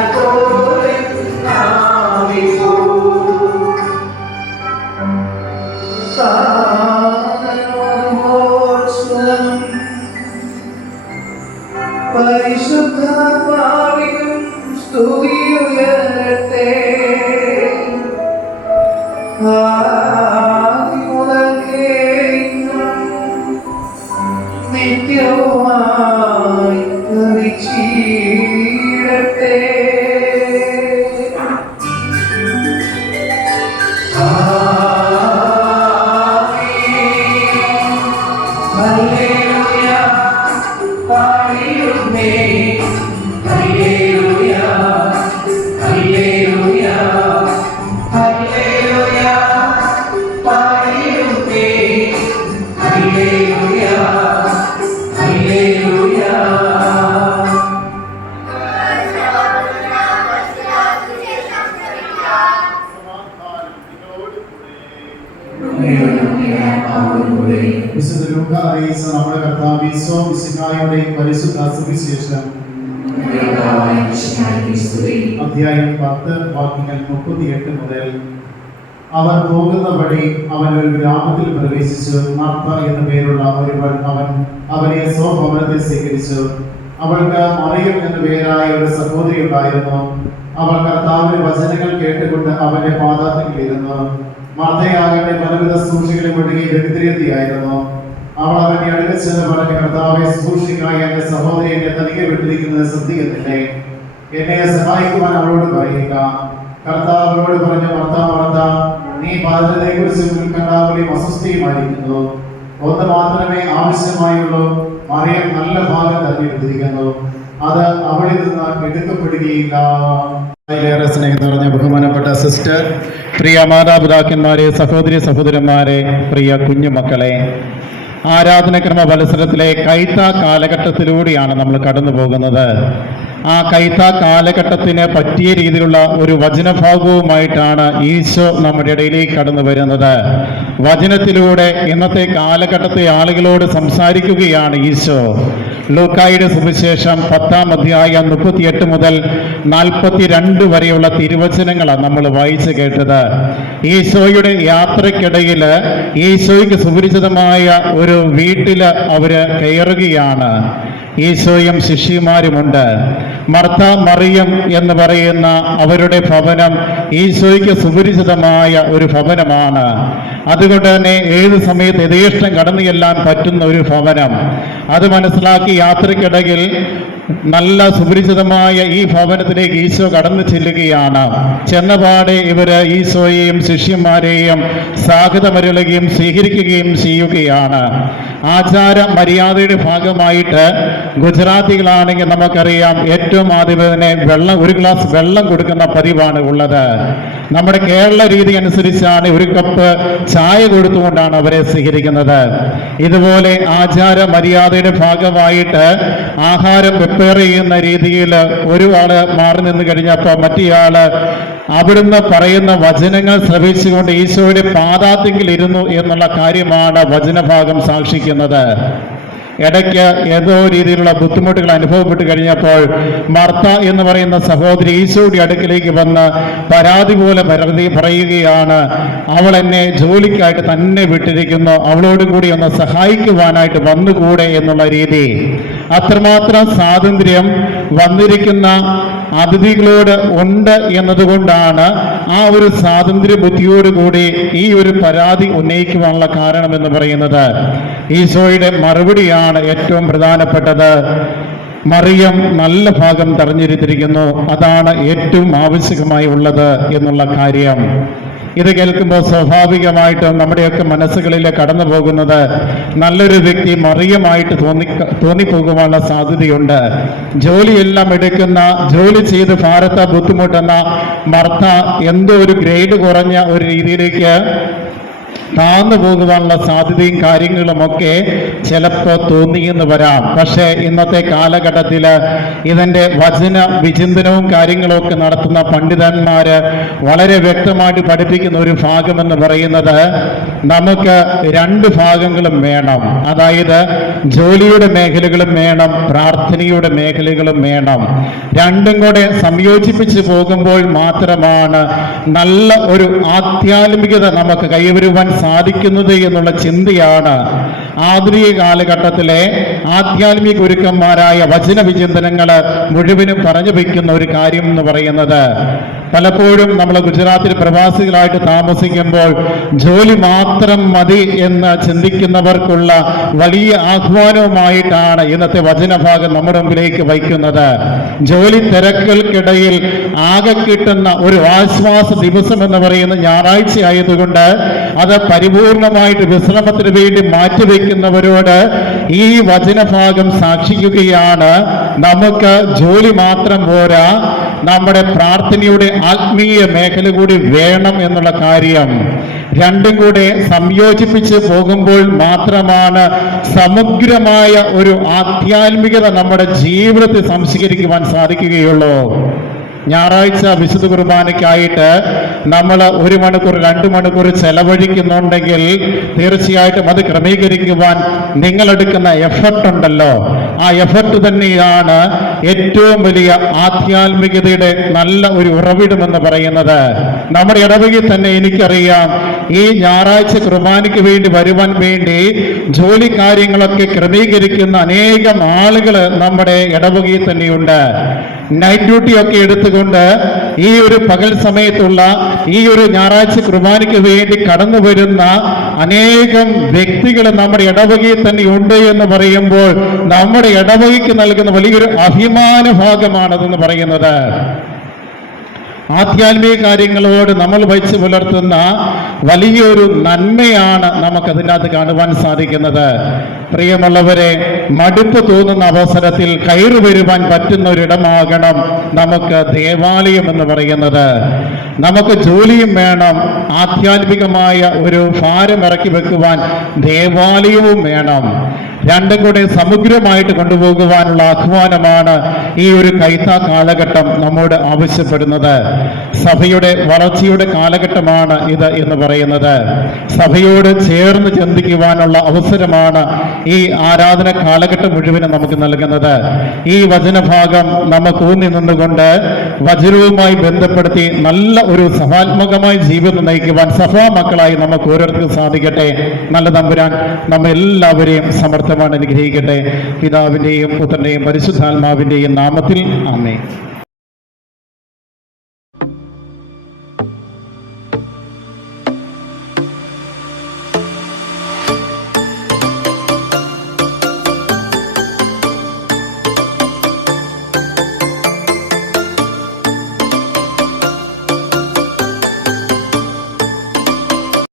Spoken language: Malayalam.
sacro വിശുദ്ധ ലൂക്ക അറിയിച്ച നമ്മുടെ കർത്താവ് ഈശോ മിശിഹായുടെ പരിശുദ്ധ സുവിശേഷം. അധ്യായം പത്ത് വാക്യങ്ങൾ മുപ്പത്തിയെട്ട് മുതൽ. അവർ പോകുന്ന വഴി അവൻ ഒരു ഗ്രാമത്തിൽ പ്രവേശിച്ചു. മാർത്ത എന്ന പേരുള്ള ഒരുവൻ അവൻ അവനെ സ്വഭവനത്തിൽ സ്വീകരിച്ചു. അവൾക്ക് മറിയം എന്ന പേരായ ഒരു സഹോദരി ഉണ്ടായിരുന്നു. അവൾ കർത്താവിന്റെ വചനങ്ങൾ കേട്ടുകൊണ്ട് അവന്റെ പാദത്തിൽ ഇരുന്നു മാതയാകട്ടെ പലവിധ സൂക്ഷികളെ ഒഴുകി ദരിദ്രയത്തിയായിരുന്നു അവൾ അവന്റെ അടുത്ത് ചെന്ന് പറഞ്ഞ കർത്താവെ സൂക്ഷിക്കായി എന്റെ സഹോദരി എന്നെ തനിയെ വിട്ടിരിക്കുന്നത് ശ്രദ്ധിക്കുന്നില്ലേ? എന്നെ സഹായിക്കുവാൻ അവളോട് പറയുക. കർത്താവ് അവളോട് പറഞ്ഞു ഭർത്താവ് ഭർത്താവ് നീ ബാധ്യതയെ കുറിച്ച് ഉത്കണ്ഠാകുലയും അസ്വസ്ഥയുമായിരിക്കുന്നു ഒന്ന് മാത്രമേ ആവശ്യമായുള്ളൂ. മറിയം നല്ല ഭാഗം തെരഞ്ഞെടുത്തിരിക്കുന്നു അത് അവളിൽ നിന്ന് എടുക്കപ്പെടുകയില്ല. അതിലേറെ സ്നേഹം നിറഞ്ഞ ബഹുമാനപ്പെട്ട സിസ്റ്റർ പ്രിയ മാതാപിതാക്കന്മാരെ സഹോദരി സഹോദരന്മാരെ പ്രിയ കുഞ്ഞുമക്കളെ ആരാധനക്രമ മത്സരത്തിലെ കൈത്ത കാലഘട്ടത്തിലൂടെയാണ് നമ്മൾ കടന്നു പോകുന്നത് ആ കൈത്ത കാലഘട്ടത്തിന് പറ്റിയ രീതിയിലുള്ള ഒരു വചനഭാഗവുമായിട്ടാണ് ഈശോ നമ്മുടെ ഇടയിലേക്ക് കടന്നു വരുന്നത് വചനത്തിലൂടെ ഇന്നത്തെ കാലഘട്ടത്തെ ആളുകളോട് സംസാരിക്കുകയാണ് ഈശോ. ലൂക്കായുടെ സുവിശേഷം പത്താം അധ്യായം മുപ്പത്തിയെട്ട് മുതൽ നാൽപ്പത്തിരണ്ട് വരെയുള്ള തിരുവചനങ്ങളാണ് നമ്മൾ വായിച്ചു കേട്ടത്. ഈശോയുടെ യാത്രക്കിടയിൽ ഈശോയ്ക്ക് സുപരിചിതമായ ഒരു വീട്ടിൽ അവർ കയറുകയാണ്. ഈശോയും ശിഷ്യമാരുമുണ്ട് മർത്ത മറിയം എന്ന് പറയുന്ന അവരുടെ ഭവനം ഈശോയ്ക്ക് സുപരിചിതമായ ഒരു ഭവനമാണ്. അതുകൊണ്ട് തന്നെ ഏത് സമയത്ത് യഥേഷ്ടം കടന്നു ചെല്ലാൻ പറ്റുന്ന ഒരു ഭവനം. അത് മനസ്സിലാക്കി യാത്രക്കിടയിൽ നല്ല സുപരിചിതമായ ഈ ഭവനത്തിലേക്ക് ഈശോ കടന്നു ചെല്ലുകയാണ്. ചെന്നപാടെ ഇവർ ഈശോയെയും ശിഷ്യന്മാരെയും സാഹിതമരുളുകയും സ്വീകരിക്കുകയും ചെയ്യുകയാണ്. ആചാര മര്യാദയുടെ ഭാഗമായിട്ട് ഗുജറാത്തികളാണെങ്കിൽ നമുക്കറിയാം ഏറ്റവും തന്നെ വെള്ളം ഒരു ഗ്ലാസ് വെള്ളം കൊടുക്കുന്ന പതിവാണ് ഉള്ളത്. നമ്മുടെ കേരള രീതി അനുസരിച്ചാണ് ഒരു കപ്പ് ചായ കൊടുത്തുകൊണ്ടാണ് അവരെ സ്വീകരിക്കുന്നത്. ഇതുപോലെ ആചാര മര്യാദയുടെ ഭാഗമായിട്ട് ആഹാരം പ്രിപ്പയർ ചെയ്യുന്ന രീതിയിൽ ഒരു ആൾ മാറി നിന്ന് കഴിഞ്ഞപ്പോൾ മറ്റേയാൾ അവിടുന്ന് പറയുന്ന വചനങ്ങൾ ശ്രവിച്ചുകൊണ്ട് ഈശോയുടെ പാതാത്തിങ്കിൽ ഇരുന്നു എന്നുള്ള കാര്യമാണ് വചനഭാഗം സാക്ഷിക്കുന്നത്. ഇടയ്ക്ക് ഏതോ രീതിയിലുള്ള ബുദ്ധിമുട്ടുകൾ അനുഭവപ്പെട്ട് കഴിഞ്ഞപ്പോൾ മർത്ത എന്ന് പറയുന്ന സഹോദരി ഈശോയുടെ അടുക്കിലേക്ക് വന്ന് പരാതി പോലെ പരാതി പറയുകയാണ് അവൾ എന്നെ ജോലിക്കായിട്ട് തന്നെ വിട്ടിരിക്കുന്നു. അവളോട് കൂടി ഒന്ന് സഹായിക്കുവാനായിട്ട് വന്നുകൂടെ എന്നുള്ള രീതി. അത്രമാത്രം സ്വാതന്ത്ര്യം വന്നിരിക്കുന്ന അതിഥികളോട് ഉണ്ട് എന്നതുകൊണ്ടാണ് ആ ഒരു സ്വാതന്ത്ര്യ ബുദ്ധിയോടുകൂടി ഈ ഒരു പരാതി ഉന്നയിക്കുവാനുള്ള കാരണം എന്ന് പറയുന്നത്. ഈശോയുടെ മറുപടിയാണ് ഏറ്റവും പ്രധാനപ്പെട്ടത്. മറിയം നല്ല ഭാഗം തെരഞ്ഞെടുത്തിരിക്കുന്നു അതാണ് ഏറ്റവും ആവശ്യകമായി ഉള്ളത് എന്നുള്ള കാര്യം. ഇത് കേൾക്കുമ്പോൾ സ്വാഭാവികമായിട്ടും നമ്മുടെയൊക്കെ മനസ്സുകളിൽ കടന്നു പോകുന്നത് നല്ലൊരു വ്യക്തി മറിയമായിട്ട് തോന്നി തോന്നിപ്പോകുവാനുള്ള സാധ്യതയുണ്ട്. ജോലിയെല്ലാം എടുക്കുന്ന ജോലി ചെയ്ത് ഭാരത ബുദ്ധിമുട്ടുന്ന മർത്ത എന്തോ ഒരു ഗ്രേഡ് കുറഞ്ഞ ഒരു രീതിയിലേക്ക് താന്നു പോകുവാനുള്ള സാധ്യതയും കാര്യങ്ങളുമൊക്കെ ചിലപ്പോൾ തോന്നിയെന്ന് വരാം. പക്ഷേ ഇന്നത്തെ കാലഘട്ടത്തിൽ ഇതിന്റെ വചന വിചിന്തനവും കാര്യങ്ങളൊക്കെ നടത്തുന്ന പണ്ഡിതന്മാർ വളരെ വ്യക്തമായിട്ട് പഠിപ്പിക്കുന്ന ഒരു ഭാഗമെന്ന് പറയുന്നത് നമുക്ക് രണ്ട് ഭാഗങ്ങളും വേണം. അതായത് ജോലിയുടെ മേഖലകളും വേണം പ്രാർത്ഥനയുടെ മേഖലകളും വേണം. രണ്ടും കൂടെ സംയോജിപ്പിച്ച് പോകുമ്പോൾ മാത്രമാണ് നല്ല ഒരു ആധ്യാത്മികത നമുക്ക് കൈവരുവാൻ സാധിക്കുന്നത് എന്നുള്ള ചിന്തയാണ് ആധുനിക കാലഘട്ടത്തിലെ ആധ്യാത്മിക ഗുരുക്കന്മാരായ വചന വിചിന്തനങ്ങൾ മുഴുവനും പറഞ്ഞു വയ്ക്കുന്ന ഒരു കാര്യം എന്ന് പറയുന്നത് പലപ്പോഴും നമ്മൾ ഗുജറാത്തിൽ പ്രവാസികളായിട്ട് താമസിക്കുമ്പോൾ ജോലി മാത്രം മതി എന്ന് ചിന്തിക്കുന്നവർക്കുള്ള വലിയ ആഹ്വാനവുമായിട്ടാണ് ഇന്നത്തെ വചനഭാഗം നമ്മുടെ മുമ്പിലേക്ക് വയ്ക്കുന്നത്. ജോലി തിരക്കുകൾക്കിടയിൽ ആകെ കിട്ടുന്ന ഒരു ആശ്വാസ ദിവസം എന്ന് പറയുന്ന ഞായറാഴ്ച ആയതുകൊണ്ട് അത് പരിപൂർണമായിട്ട് വിശ്രമത്തിന് വേണ്ടി മാറ്റിവെക്കുന്നവരോട് ഈ വചനഭാഗം സാക്ഷിക്കുകയാണ്. നമുക്ക് ജോലി മാത്രം പോരാ നമ്മുടെ പ്രാർത്ഥനയുടെ ആത്മീയ മേഖല കൂടി വേണം എന്നുള്ള കാര്യം രണ്ടും കൂടെ സംയോജിപ്പിച്ച് പോകുമ്പോൾ മാത്രമാണ് സമഗ്രമായ ഒരു ആധ്യാത്മികത നമ്മുടെ ജീവിതത്തിൽ സംസ്കരിക്കുവാൻ സാധിക്കുകയുള്ളൂ. ഞായറാഴ്ച വിശുദ്ധ കുർബാനയ്ക്കായിട്ട് നമ്മൾ ഒരു മണിക്കൂർ രണ്ട് മണിക്കൂർ ചെലവഴിക്കുന്നുണ്ടെങ്കിൽ തീർച്ചയായിട്ടും അത് ക്രമീകരിക്കുവാൻ നിങ്ങളെടുക്കുന്ന എഫർട്ട് ഉണ്ടല്ലോ. ആ എഫർട്ട് തന്നെയാണ് ഏറ്റവും വലിയ ആധ്യാത്മികതയുടെ നല്ല ഒരു ഉറവിടം എന്ന് പറയുന്നത്. നമ്മുടെ ഇടവകയിൽ തന്നെ എനിക്കറിയാം ഈ ഞായറാഴ്ച കുർബാനയ്ക്ക് വേണ്ടി വരുവാൻ വേണ്ടി ജോലി കാര്യങ്ങളൊക്കെ ക്രമീകരിക്കുന്ന അനേകം ആളുകൾ നമ്മുടെ ഇടവകയിൽ തന്നെയുണ്ട്. നൈറ്റ് ഡ്യൂട്ടി ഒക്കെ എടുത്തുകൊണ്ട് ഈ ഒരു പകൽ സമയത്തുള്ള ഈ ഒരു ഞായറാഴ്ച കുർബാനയ്ക്ക് വേണ്ടി കടന്നു വരുന്ന അനേകം വ്യക്തികൾ നമ്മുടെ ഇടവകയിൽ തന്നെ ഉണ്ട് എന്ന് പറയുമ്പോൾ നമ്മുടെ ഇടവകയ്ക്ക് നൽകുന്ന വലിയൊരു അഭിമാന ഭാഗമാണതെന്ന് പറയുന്നത്. ആധ്യാത്മിക കാര്യങ്ങളോട് നമ്മൾ വച്ച് പുലർത്തുന്ന വലിയൊരു നന്മയാണ് നമുക്കതിനകത്ത് കാണുവാൻ സാധിക്കുന്നത്. പ്രിയമുള്ളവരെ മടുപ്പ് തോന്നുന്ന അവസരത്തിൽ കയറി വരുവാൻ പറ്റുന്ന ഒരിടമാകണം നമുക്ക് ദേവാലയം എന്ന് പറയുന്നത്. നമുക്ക് ജോലിയും വേണം. ആധ്യാത്മികമായ ഒരു ഭാരം ഇറക്കി വെക്കുവാൻ ദേവാലയവും വേണം. രണ്ടും കൂടെ സമഗ്രമായിട്ട് കൊണ്ടുപോകുവാനുള്ള ആഹ്വാനമാണ് ഈ ഒരു കൈത്ത കാലഘട്ടം നമ്മോട് ആവശ്യപ്പെടുന്നത്. സഭയുടെ വളർച്ചയുടെ കാലഘട്ടമാണ് ഇത് എന്ന് പറയുന്നത്. സഭയോട് ചേർന്ന് ചിന്തിക്കുവാനുള്ള അവസരമാണ് ഈ ആരാധന കാലഘട്ടം മുഴുവനും നമുക്ക് നൽകുന്നത്. ഈ വചനഭാഗം നമുക്ക് ഊന്നി നിന്നുകൊണ്ട് വചനവുമായി ബന്ധപ്പെടുത്തി നല്ല ഒരു സഭാത്മകമായ ജീവിതം നയിക്കുവാൻ സഭാ മക്കളായി നമുക്ക് ഓരോരുത്തർക്കും സാധിക്കട്ടെ. നല്ല തമ്പുരാൻ നമ്മ എല്ലാവരെയും സമർത്ഥമാണ് അനുഗ്രഹിക്കട്ടെ പിതാവിന്റെയും പുത്രന്റെയും പരിശുദ്ധാത്മാവിന്റെയും നാമത്തിൽ ആമേ